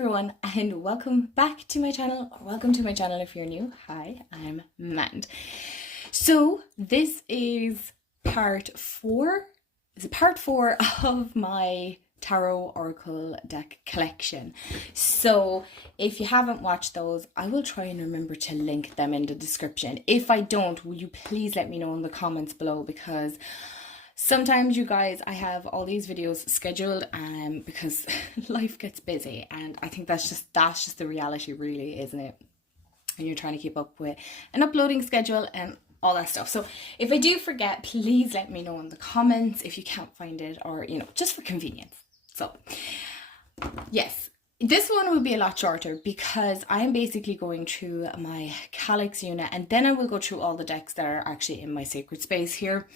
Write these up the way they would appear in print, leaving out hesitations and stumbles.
everyone, and welcome back to my channel, or welcome to my channel if you're new. Hi, I'm Mand. So this is part 4. Is it part 4 of my tarot oracle deck collection? So if you haven't watched those, I will try and remember to link them in the description. If I don't, will you please let me know in the comments below, because sometimes, you guys, I have all these videos scheduled because life gets busy, and I think that's just the reality, really, isn't it? And you're trying to keep up with an uploading schedule and all that stuff. So if I do forget, please let me know in the comments if you can't find it, or just for convenience. So yes, this one will be a lot shorter because I am basically going through my Calyx unit, and then I will go through all the decks that are actually in my sacred space here.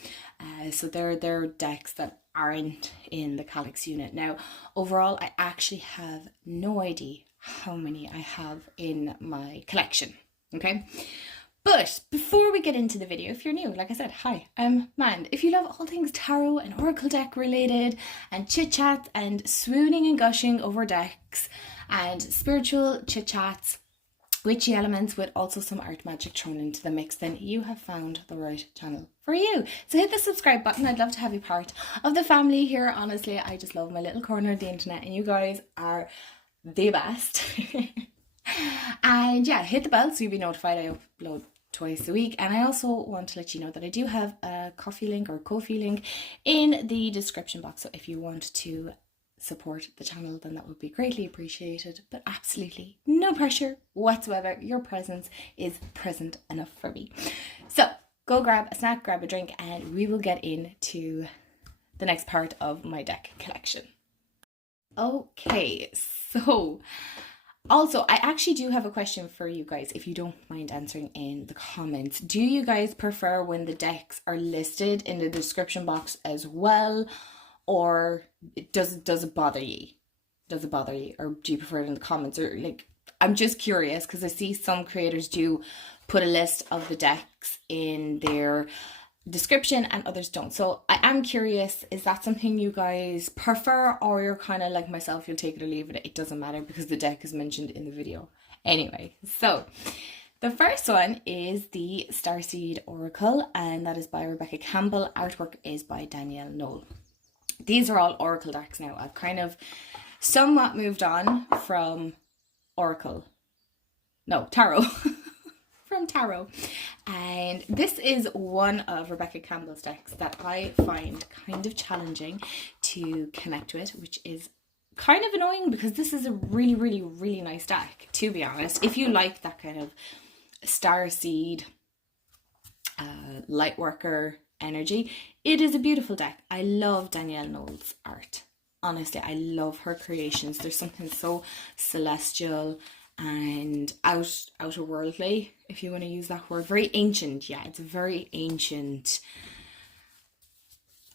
So they're decks that aren't in the Calyx unit. Now, overall, I actually have no idea how many I have in my collection, okay? But before we get into the video, if you're new, like I said, hi, I'm Mand. If you love all things tarot and oracle deck related, and chit-chat and swooning and gushing over decks, and spiritual chit-chats, witchy elements with also some art magic thrown into the mix, then you have found the right channel for you. So hit the subscribe button. I'd love to have you part of the family here. Honestly, I just love my little corner of the internet, and you guys are the best. And yeah, hit the bell so you'll be notified. I upload twice a week, and I also want to let you know that I do have a Ko-fi link in the description box, so if you want to support the channel, then that would be greatly appreciated, but absolutely no pressure whatsoever. Your presence is present enough for me. So go grab a snack, grab a drink, and we will get into the next part of my deck collection. Okay, so also, I actually do have a question for you guys, if you don't mind answering in the comments. Do you guys prefer when the decks are listed in the description box as well, or does it bother you? Does it bother you, or do you prefer it in the comments? Or I'm just curious because I see some creators do put a list of the decks in their description and others don't. So I am curious, is that something you guys prefer, or you're kind of like myself, you'll take it or leave it, it doesn't matter because the deck is mentioned in the video anyway? So the first one is the Starseed Oracle, and that is by Rebecca Campbell. Artwork is by Danielle Knoll. These are all oracle decks now. I've kind of somewhat moved on from tarot from tarot, and this is one of Rebecca Campbell's decks that I find kind of challenging to connect with, which is kind of annoying because this is a really nice deck, to be honest. If you like that kind of starseed lightworker energy, it is a beautiful deck. I love Danielle Knoll's art. Honestly, I love her creations. There's something so celestial and outer worldly, if you want to use that word. Very ancient. Yeah, it's a very ancient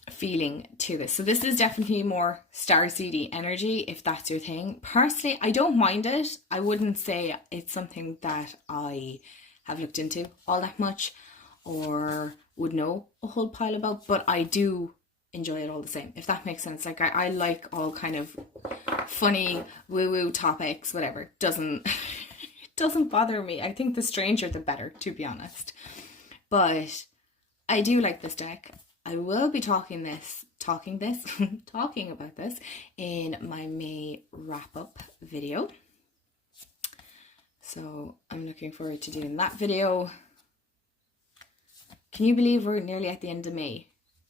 feeling to this. So this is definitely more starseedy energy, if that's your thing. Personally, I don't mind it. I wouldn't say it's something that I have looked into all that much or would know a whole pile about, but I do enjoy it all the same, if that makes sense. Like I like all kind of funny woo-woo topics, whatever. It doesn't bother me. I think the stranger the better, to be honest. But I do like this deck. I will be talking about this in my May wrap-up video. So I'm looking forward to doing that video. Can you believe we're nearly at the end of May?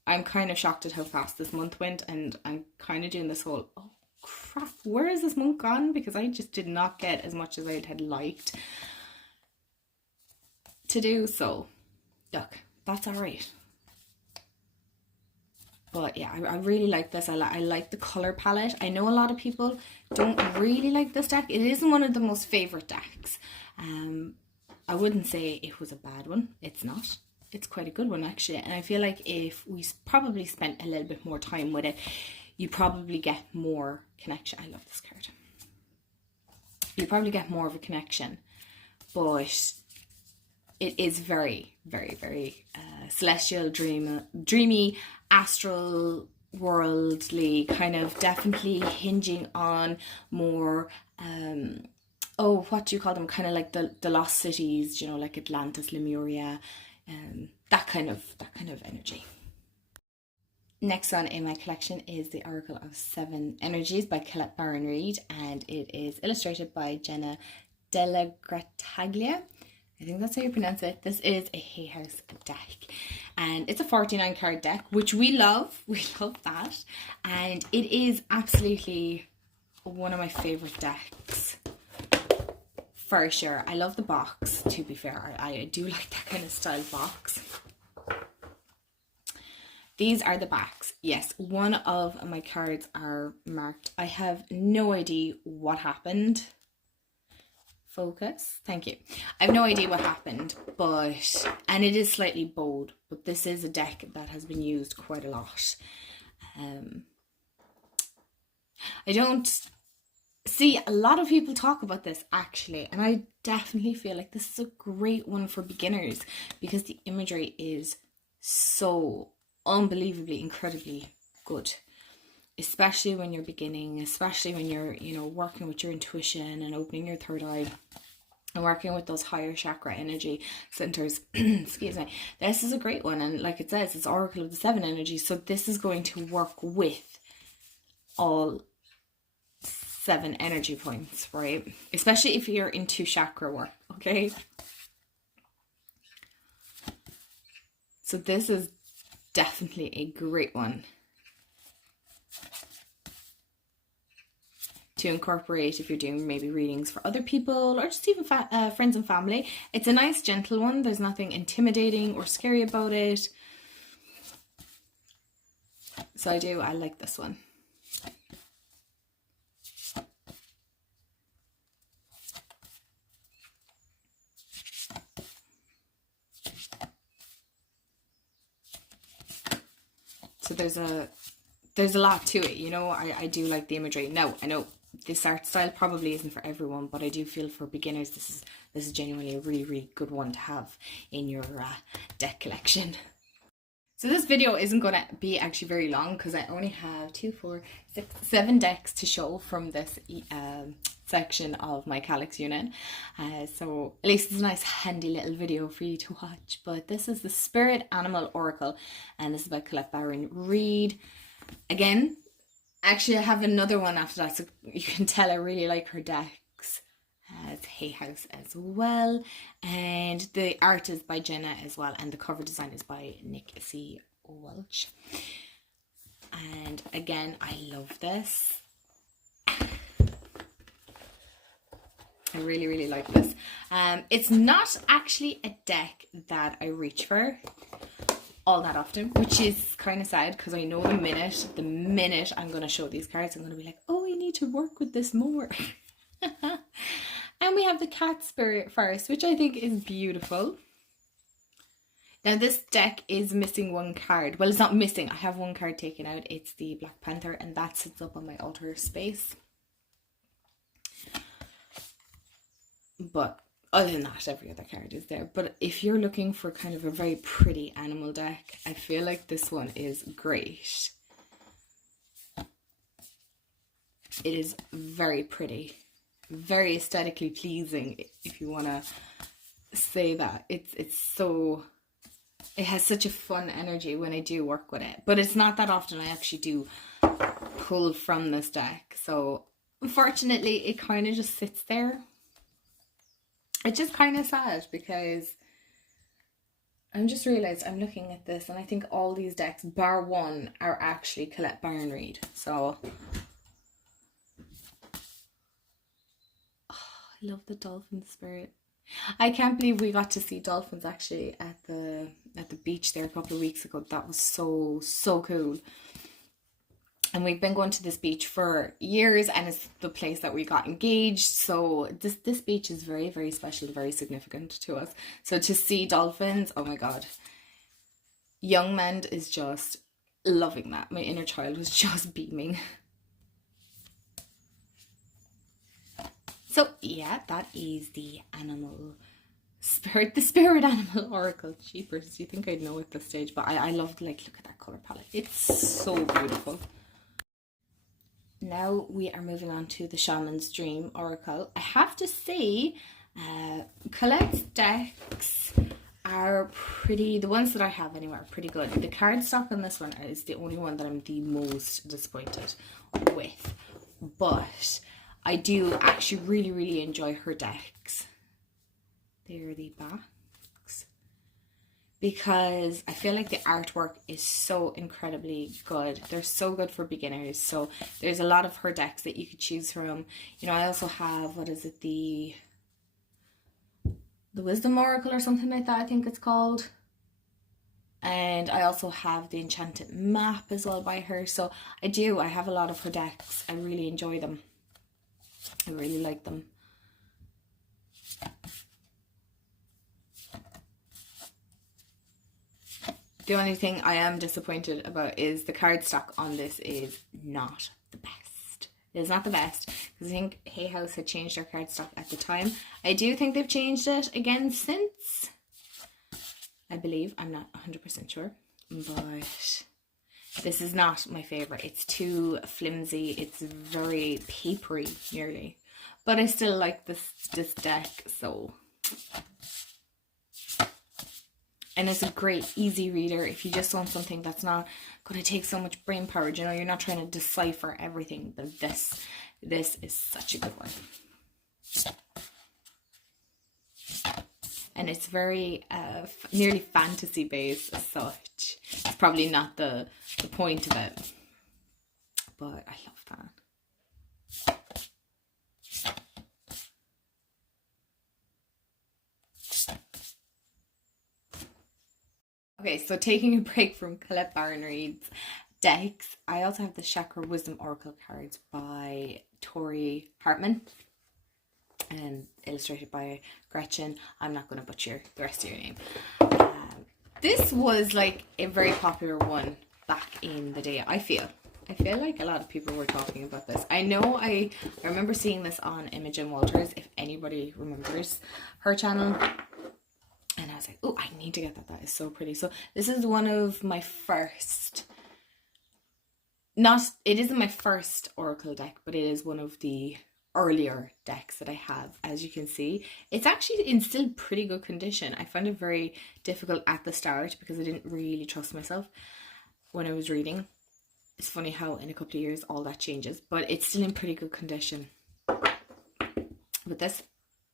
I'm kind of shocked at how fast this month went, and I'm kind of doing this whole, oh crap, where is this month gone? Because I just did not get as much as I had liked to do. So look, that's all right. But yeah, I really like this. I like the color palette. I know a lot of people don't really like this deck. It isn't one of the most favorite decks. I wouldn't say it was a bad one. It's not. It's quite a good one, actually. And I feel like if we probably spent a little bit more time with it, you probably get more connection. I love this card. You probably get more of a connection. But it is very celestial, dreamy, astral worldly, kind of definitely hinging on more oh, what do you call them, kind of like the lost cities, you know, like Atlantis, Lemuria, that kind of energy. Next one in my collection is the Oracle of Seven Energies by Colette Baron Reid, and it is illustrated by Jenna Della Grataglia. I think that's how you pronounce it. This is a Hay House deck, and it's a 49 card deck, which we love. We love that, and it is absolutely one of my favorite decks for sure. I love the box, to be fair. I do like that kind of style box. These are the backs. Yes, one of my cards are marked. I have no idea what happened. Focus. Thank you. I have no idea what happened, and it is slightly bold, but this is a deck that has been used quite a lot. I don't see a lot of people talk about this actually, and I definitely feel like this is a great one for beginners because the imagery is so unbelievably incredibly good, especially when you're beginning, especially when you're, you know, working with your intuition and opening your third eye and working with those higher chakra energy centers. Excuse me. This is a great one, and like it says, it's Oracle of the Seven Energies, so this is going to work with all 7 energy points, right? Especially if you're into chakra work, okay? So this is definitely a great one to incorporate if you're doing maybe readings for other people or just even friends and family. It's a nice gentle one. There's nothing intimidating or scary about it. So I like this one. So there's a lot to it, you know. I do like the imagery. Now, I know this art style probably isn't for everyone, but I do feel for beginners this is genuinely a really, really good one to have in your deck collection. So this video isn't going to be actually very long because I only have 2, 4, 6, 7 decks to show from this section of my Calyx unit. So at least it's a nice handy little video for you to watch. But this is the Spirit Animal Oracle, and this is by Colette Baron Reid. Again, actually I have another one after that, so you can tell I really like her decks. It's Hay House as well, and the art is by Jenna as well, and the cover design is by Nick C. Welch. And again, I love this. I really, really like this. It's not actually a deck that I reach for all that often, which is kind of sad because I know the minute I'm going to show these cards, I'm going to be like, oh, I need to work with this more. And we have the Cat Spirit first, which I think is beautiful. Now this deck is missing one card. Well, it's not missing. I have one card taken out. It's the Black Panther, and that sits up on my altar space. But other than that, every other card is there. But if you're looking for kind of a very pretty animal deck, I feel like this one is great. It is very pretty. Very aesthetically pleasing, if you want to say that. It has such a fun energy when I do work with it, but it's not that often I actually do pull from this deck, so unfortunately it kind of just sits there. It's just kind of sad because I'm just realised I'm looking at this and I think all these decks bar one are actually Colette Baron Reid. So I love the dolphin spirit. I can't believe we got to see dolphins actually at the beach there a couple of weeks ago. That was so cool. And we've been going to this beach for years, and it's the place that we got engaged. So this beach is very, very special, very significant to us. So to see dolphins, oh my god. Young Mend is just loving that. My inner child was just beaming. So yeah, that is the animal the spirit animal oracle. Jeepers, you think I'd know at this stage, but I loved, like, look at that color palette. It's so beautiful. Now we are moving on to the Shaman's Dream oracle. I have to say, Colette's decks are pretty, the ones that I have anyway are pretty good. The cardstock on this one is the only one that I'm the most disappointed with, but I do actually really enjoy her decks. There are the backs, because I feel like the artwork is so incredibly good. They're so good for beginners. So there's a lot of her decks that you could choose from. You know, I also have, what is it, the Wisdom Oracle or something like that, I think it's called. And I also have the Enchanted Map as well by her. So I have a lot of her decks. I really enjoy them. I really like them. The only thing I am disappointed about is the cardstock on this is not the best. It is not the best, because I think Hay House had changed their cardstock at the time. I do think they've changed it again since, I believe. I'm not 100% sure, but this is not my favourite. It's too flimsy. It's very papery, nearly. But I still like this deck, so... And it's a great, easy reader if you just want something that's not going to take so much brain power. You know, you're not trying to decipher everything. But this is such a good one. And it's very, nearly fantasy based as such. It's probably not the point of it. But I love that. Okay, so taking a break from Colette Baron-Reid's decks, I also have the Chakra Wisdom Oracle cards by Tori Hartman and illustrated by Gretchen. I'm not going to butcher the rest of your name. This was like a very popular one back in the day, I feel. I feel like a lot of people were talking about this. I know I remember seeing this on Imogen Walters, if anybody remembers her channel. And I was like, oh, I need to get that. That is so pretty. So this is one of my first, it isn't my first Oracle deck, but it is one of the earlier decks that I have. As you can see, it's actually in still pretty good condition. I found it very difficult at the start because I didn't really trust myself when I was reading. It's funny how in a couple of years all that changes, but it's still in pretty good condition. But this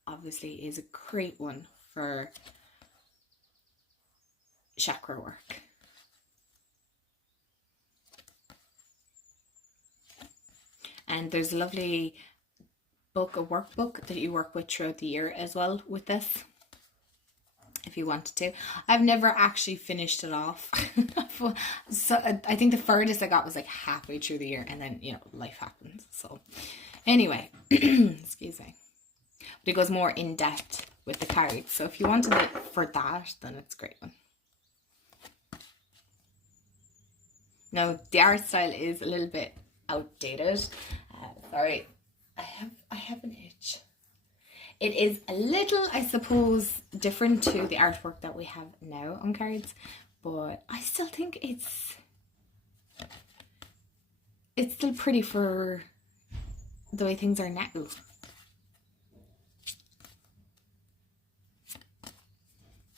obviously is a great one for chakra work. And there's a lovely book, a workbook that you work with throughout the year as well with this, if you wanted to. I've never actually finished it off. So I think the furthest I got was like halfway through the year, and then, you know, life happens. So anyway, excuse me. But it goes more in depth with the cards. So if you wanted it for that, then it's a great one. Now, the art style is a little bit outdated. Sorry, I have an itch. It is a little, I suppose, different to the artwork that we have now on cards, but I still think it's still pretty for the way things are now.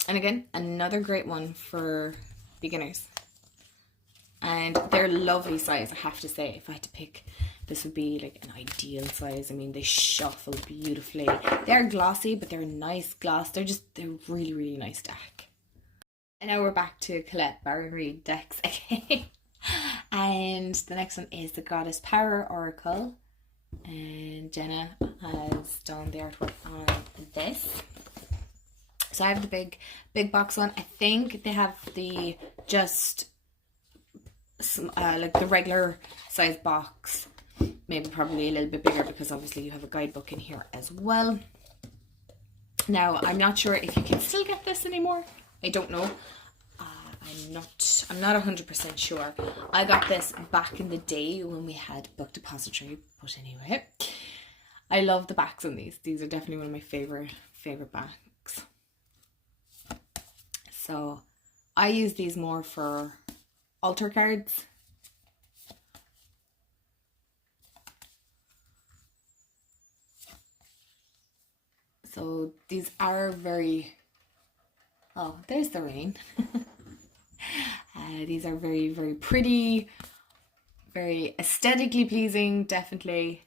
And again, another great one for beginners. And they're lovely size, I have to say. If I had to pick, this would be like an ideal size. I mean, they shuffle beautifully. They're glossy, but they're nice gloss. They're really nice deck. And now we're back to Colette Baron-Reid decks again. And the next one is the Goddess Power Oracle. And Jenna has done the artwork on this. So I have the big box one. I think they have the like the regular size box, maybe probably a little bit bigger, because obviously you have a guidebook in here as well. Now, I'm not sure if you can still get this anymore. I don't know. I'm not 100% sure. I got this back in the day when we had Book Depository, but anyway, I love the backs on these. These are definitely one of my favorite backs. So I use these more for altar cards. So these are very, oh, there's the rain. These are very, very pretty, very aesthetically pleasing, definitely.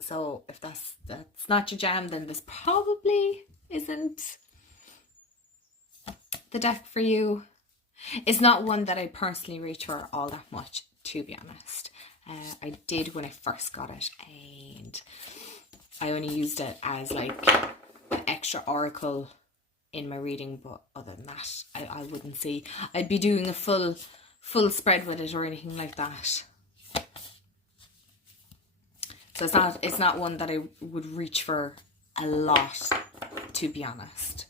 So if that's not your jam, then this probably isn't the deck for you. It's not one that I personally reach for all that much, to be honest. I did when I first got it, and I only used it as like an extra oracle in my reading, but other than that, I wouldn't say I'd be doing a full spread with it or anything like that. So it's not one that I would reach for a lot, to be honest.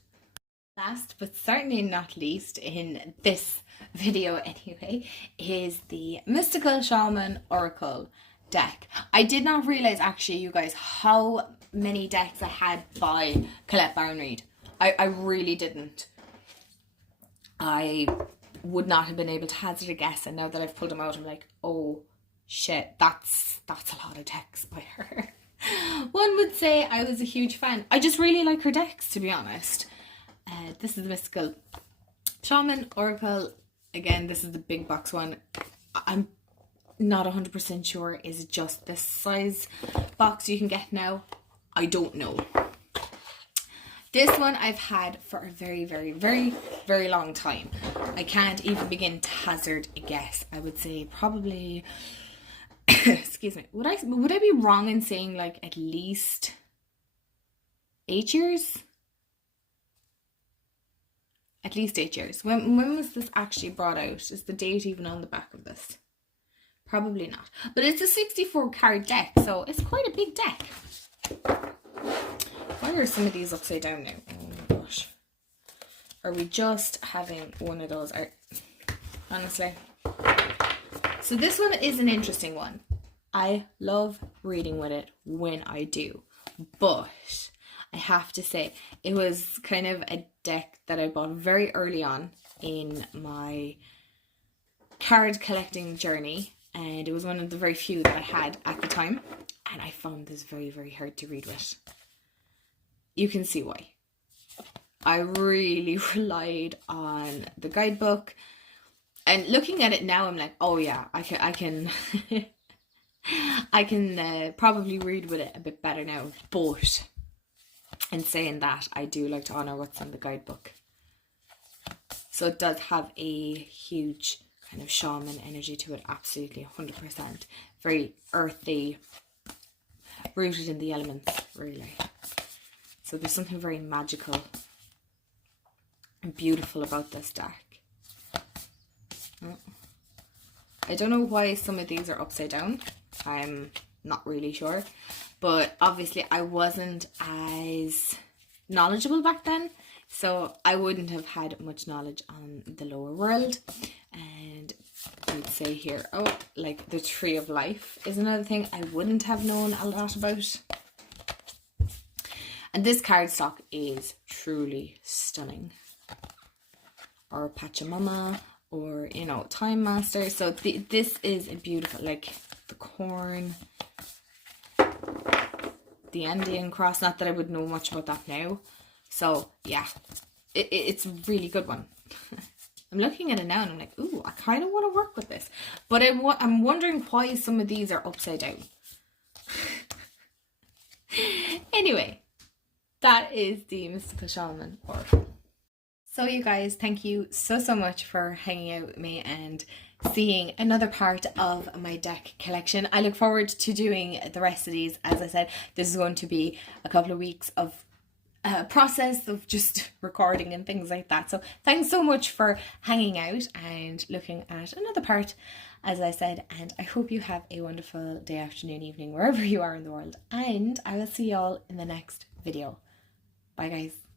Last but certainly not least in this video anyway, is the Mystical Shaman Oracle deck. I did not realise actually, you guys, how many decks I had by Colette Baron Reid. I really didn't. I would not have been able to hazard a guess, and now that I've pulled them out, I'm like, oh shit, that's a lot of decks by her. One would say I was a huge fan. I just really like her decks, to be honest. This is the Mystical Shaman Oracle. Again, this is the big box one. I'm not 100% sure. Is it just this size box you can get now? I don't know. This one I've had for a very, very, very, very long time. I can't even begin to hazard a guess. I would say probably, excuse me, would I be wrong in saying like at least 8 years? At least 8 years. When was this actually brought out? Is the date even on the back of this? Probably not. But it's a 64 card deck, so it's quite a big deck. Why are some of these upside down now? Oh my gosh. Are we just having one of those? Honestly. So this one is an interesting one. I love reading with it when I do. But I have to say, it was kind of a deck that I bought very early on in my card collecting journey. And it was one of the very few that I had at the time. And I found this very, very hard to read with. You can see why. I really relied on the guidebook. And looking at it now, I'm like, oh yeah, I can I can probably read with it a bit better now. But in saying that, I do like to honour what's in the guidebook. So it does have a huge kind of shaman energy to it, absolutely, 100%. Very earthy, rooted in the elements, really. So there's something very magical and beautiful about this deck. I don't know why some of these are upside down. I'm not really sure. But obviously I wasn't as knowledgeable back then. So I wouldn't have had much knowledge on the lower world. And I'd say here, oh, like the Tree of Life is another thing I wouldn't have known a lot about. And this cardstock is truly stunning. Or Pachamama, or, you know, Time Master. So this is a beautiful, like the corn, the Andean cross. Not that I would know much about that now. So yeah, it's a really good one. I'm looking at it now and I'm like, ooh, I kind of want to work with this. But I'm wondering why some of these are upside down. Anyway, that is the Mystical Shaman Oracle. So you guys, thank you so much for hanging out with me and seeing another part of my deck collection. I look forward to doing the rest of these. As I said, this is going to be a couple of weeks of process of just recording and things like that. So thanks so much for hanging out and looking at another part, as I said, and I hope you have a wonderful day, afternoon, evening, wherever you are in the world, and I will see y'all in the next video. Bye guys.